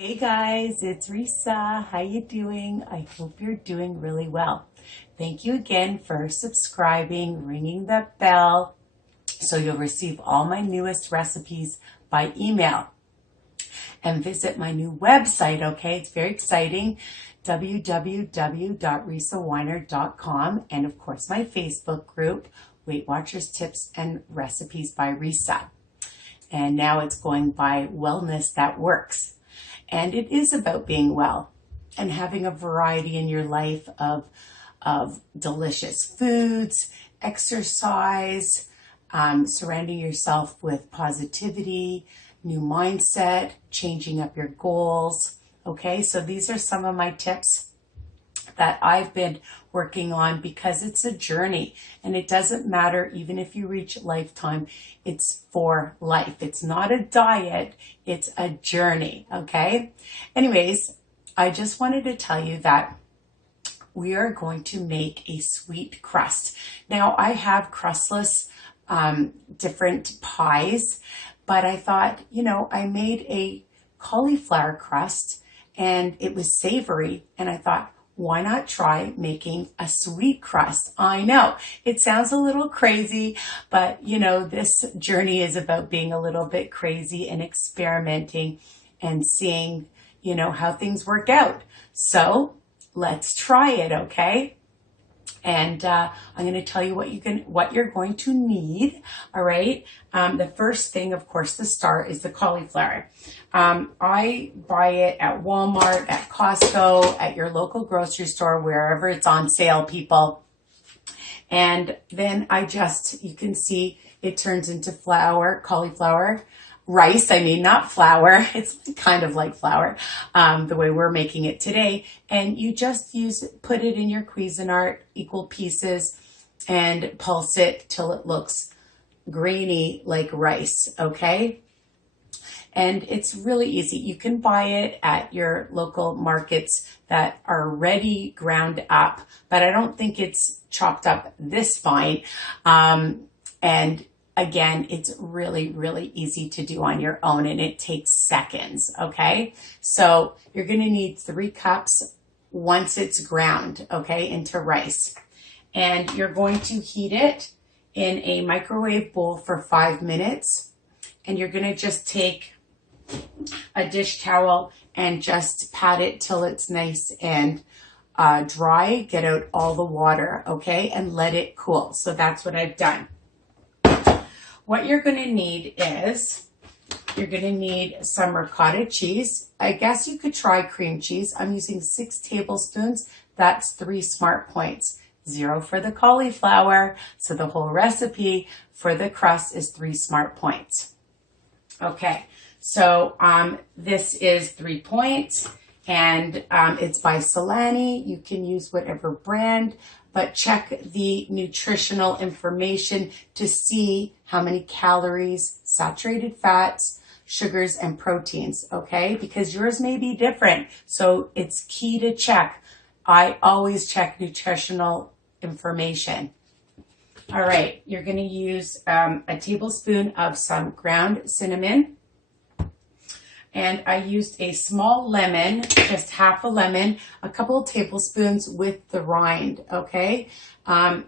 Hey guys, it's Risa. How you doing? I hope you're doing really well. Thank you again for subscribing, ringing the bell, so you'll receive all my newest recipes by email. And visit my new website, okay? It's very exciting, www.risaweiner.com, and of course my Facebook group, Weight Watchers Tips and Recipes by Risa. And now it's going by Wellness That Works. And it is about being well and having a variety in your life of delicious foods, exercise, surrounding yourself with positivity, new mindset, changing up your goals. Okay, so these are some of my tips that I've been working on because it's a journey and it doesn't matter even if you reach lifetime, it's for life. It's not a diet, it's a journey, okay? Anyways, I just wanted to tell you that we are going to make a sweet crust. Now I have crustless different pies, but I thought, I made a cauliflower crust and it was savory and I thought, why not try making a sweet crust? I know it sounds a little crazy, but this journey is about being a little bit crazy and experimenting and seeing, how things work out. So let's try it, okay? And I'm going to tell you what you're going to need. All right. The first thing, of course, to start is the cauliflower. I buy it at Walmart, at Costco, at your local grocery store, wherever it's on sale, people. And then you can see it turns into cauliflower. Rice, not flour. It's kind of like flour, the way we're making it today. And you just put it in your Cuisinart, equal pieces, and pulse it till it looks grainy like rice, okay? And it's really easy. You can buy it at your local markets that are ready ground up, but I don't think it's chopped up this fine. And again, it's really, really easy to do on your own and it takes seconds, okay? So you're gonna need 3 cups once it's ground, okay, into rice. And you're going to heat it in a microwave bowl for 5 minutes. And you're gonna just take a dish towel and just pat it till it's nice and dry, get out all the water, okay, and let it cool. So that's what I've done. What you're going to need is, you're going to need some ricotta cheese. I guess you could try cream cheese. I'm using 6 tablespoons. That's 3 smart points. 0 for the cauliflower. So the whole recipe for the crust is 3 smart points. Okay, so this is 3 points and it's by SILANI. You can use whatever brand, but check the nutritional information to see how many calories, saturated fats, sugars, and proteins, okay? Because yours may be different, so it's key to check. I always check nutritional information. All right, you're gonna use a tablespoon of some ground cinnamon. And I used a small lemon, just half a lemon, a couple of tablespoons with the rind, okay?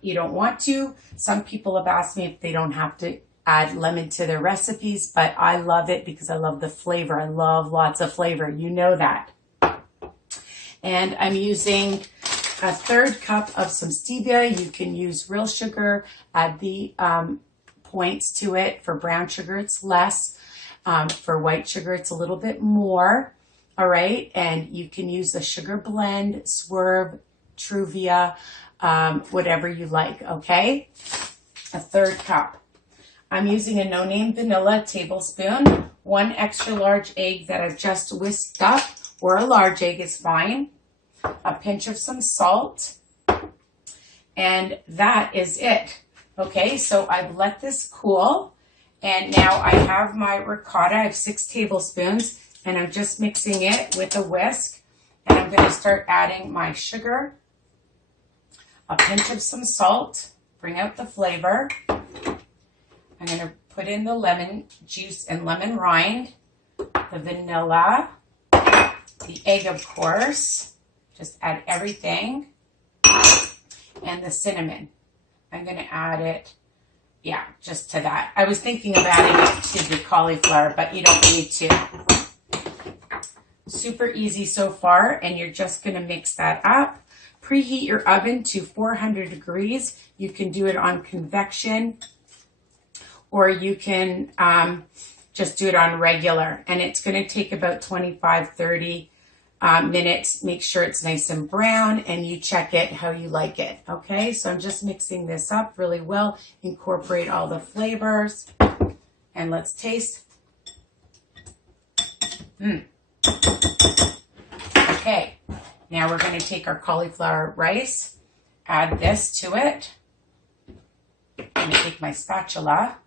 You don't want to. Some people have asked me if they don't have to add lemon to their recipes, but I love it because I love the flavor. I love lots of flavor. You know that. And I'm using a 1/3 cup of some stevia. You can use real sugar, add the points to it. For brown sugar, it's less. For white sugar, it's a little bit more, all right? And you can use a sugar blend, Swerve, Truvia, whatever you like, okay? A 1/3 cup. I'm using a no-name vanilla tablespoon, 1 extra large egg that I've just whisked up, or a large egg is fine, a pinch of some salt, and that is it, okay? So I've let this cool. And now I have my ricotta. I have 6 tablespoons and I'm just mixing it with a whisk. And I'm going to start adding my sugar, a pinch of some salt, bring out the flavor. I'm going to put in the lemon juice and lemon rind, the vanilla, egg, of course. Just add everything. And the cinnamon. I'm going to add it, yeah, just to that. I was thinking of adding it to the cauliflower, but you don't need to. Super easy so far, and you're just going to mix that up. Preheat your oven to 400 degrees. You can do it on convection, or you can just do it on regular. And it's going to take about 25-30 minutes. Make sure it's nice and brown, and you check it how you like it. Okay, so I'm just mixing this up really well. Incorporate all the flavors, and let's taste. Okay, now we're going to take our cauliflower rice, add this to it. I'm going to take my spatula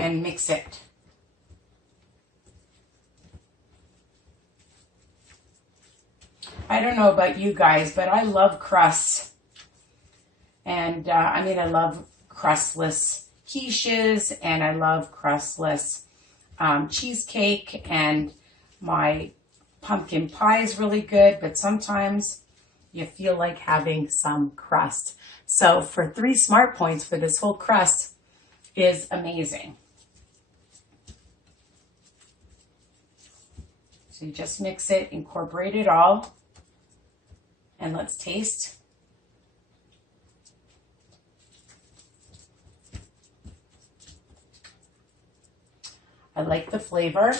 and mix it. I don't know about you guys, but I love crusts. And I mean, I love crustless quiches, and I love crustless cheesecake, and my pumpkin pie is really good, but sometimes you feel like having some crust. So for 3 smart points for this whole crust is amazing. So you just mix it, incorporate it all, and let's taste. I like the flavor,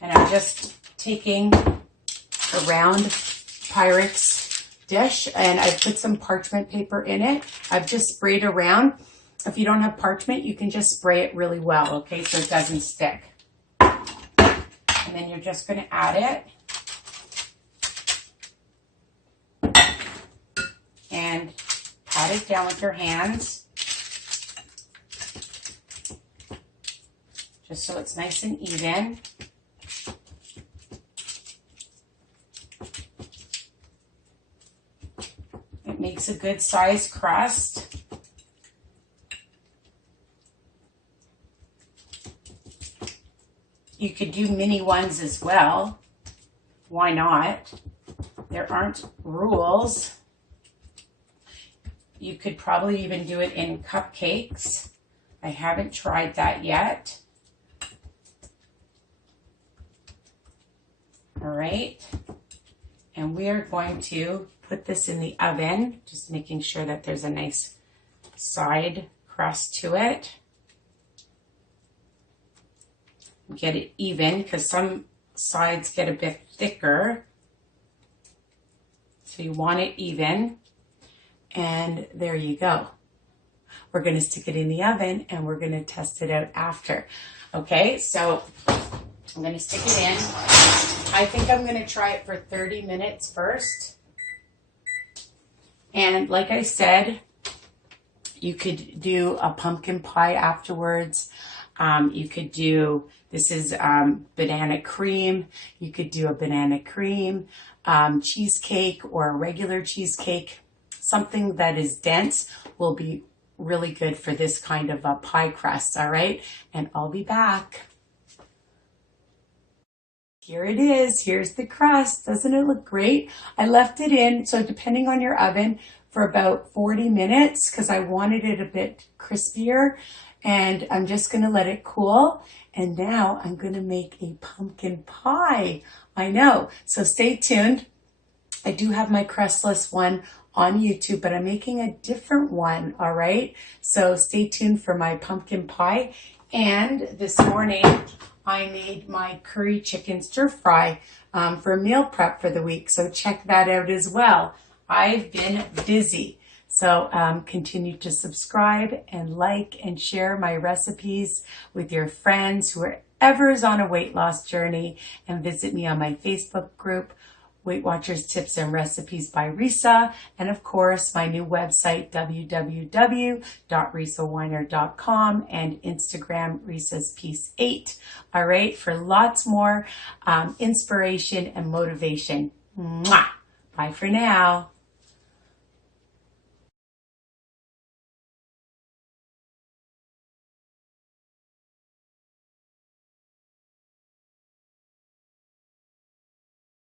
and I'm just taking the round Pyrex dish, and I put some parchment paper in it. I've just sprayed around. If you don't have parchment, you can just spray it really well, okay, so it doesn't stick. And then you're just going to add it and pat it down with your hands, just so it's nice and even. It makes a good size crust. You could do mini ones as well. Why not? There aren't rules. You could probably even do it in cupcakes. I haven't tried that yet. All right, and we are going to put this in the oven, just making sure that there's a nice side crust to it. Get it even, because some sides get a bit thicker. So you want it even. And there you go. We're going to stick it in the oven, and we're going to test it out after. Okay, so I'm going to stick it in. I think I'm going to try it for 30 minutes first. And like I said, you could do a pumpkin pie afterwards. You could do, this is banana cream. You could do a banana cream cheesecake or a regular cheesecake. Something that is dense will be really good for this kind of a pie crust, all right? And I'll be back. Here it is. Here's the crust. Doesn't it look great? I left it in, so depending on your oven, for about 40 minutes because I wanted it a bit crispier. And I'm just going to let it cool. And now I'm going to make a pumpkin pie. I know. So stay tuned. I do have my crustless one on YouTube, but I'm making a different one. All right. So stay tuned for my pumpkin pie. And this morning I made my curry chicken stir fry for meal prep for the week. So check that out as well. I've been busy. So continue to subscribe and like and share my recipes with your friends, whoever is on a weight loss journey, and visit me on my Facebook group, Weight Watchers Tips and Recipes by Risa, and of course my new website, www.risaweiner.com, and Instagram, Risa's Piece 8. All right, for lots more inspiration and motivation. Mwah! Bye for now.